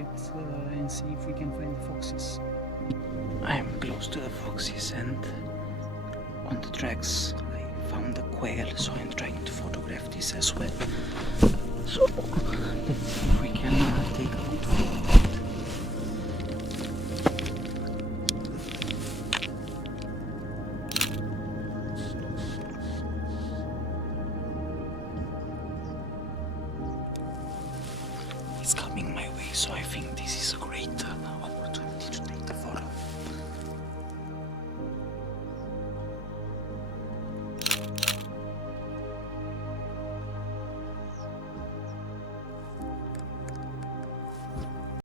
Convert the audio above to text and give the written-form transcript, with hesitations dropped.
it and see if we can find the foxes. I'm close to the foxes and on the tracks I found the quail, so I'm trying to photograph this as well. So let's see if we can take a good photo. It's coming my way, so I think this is a great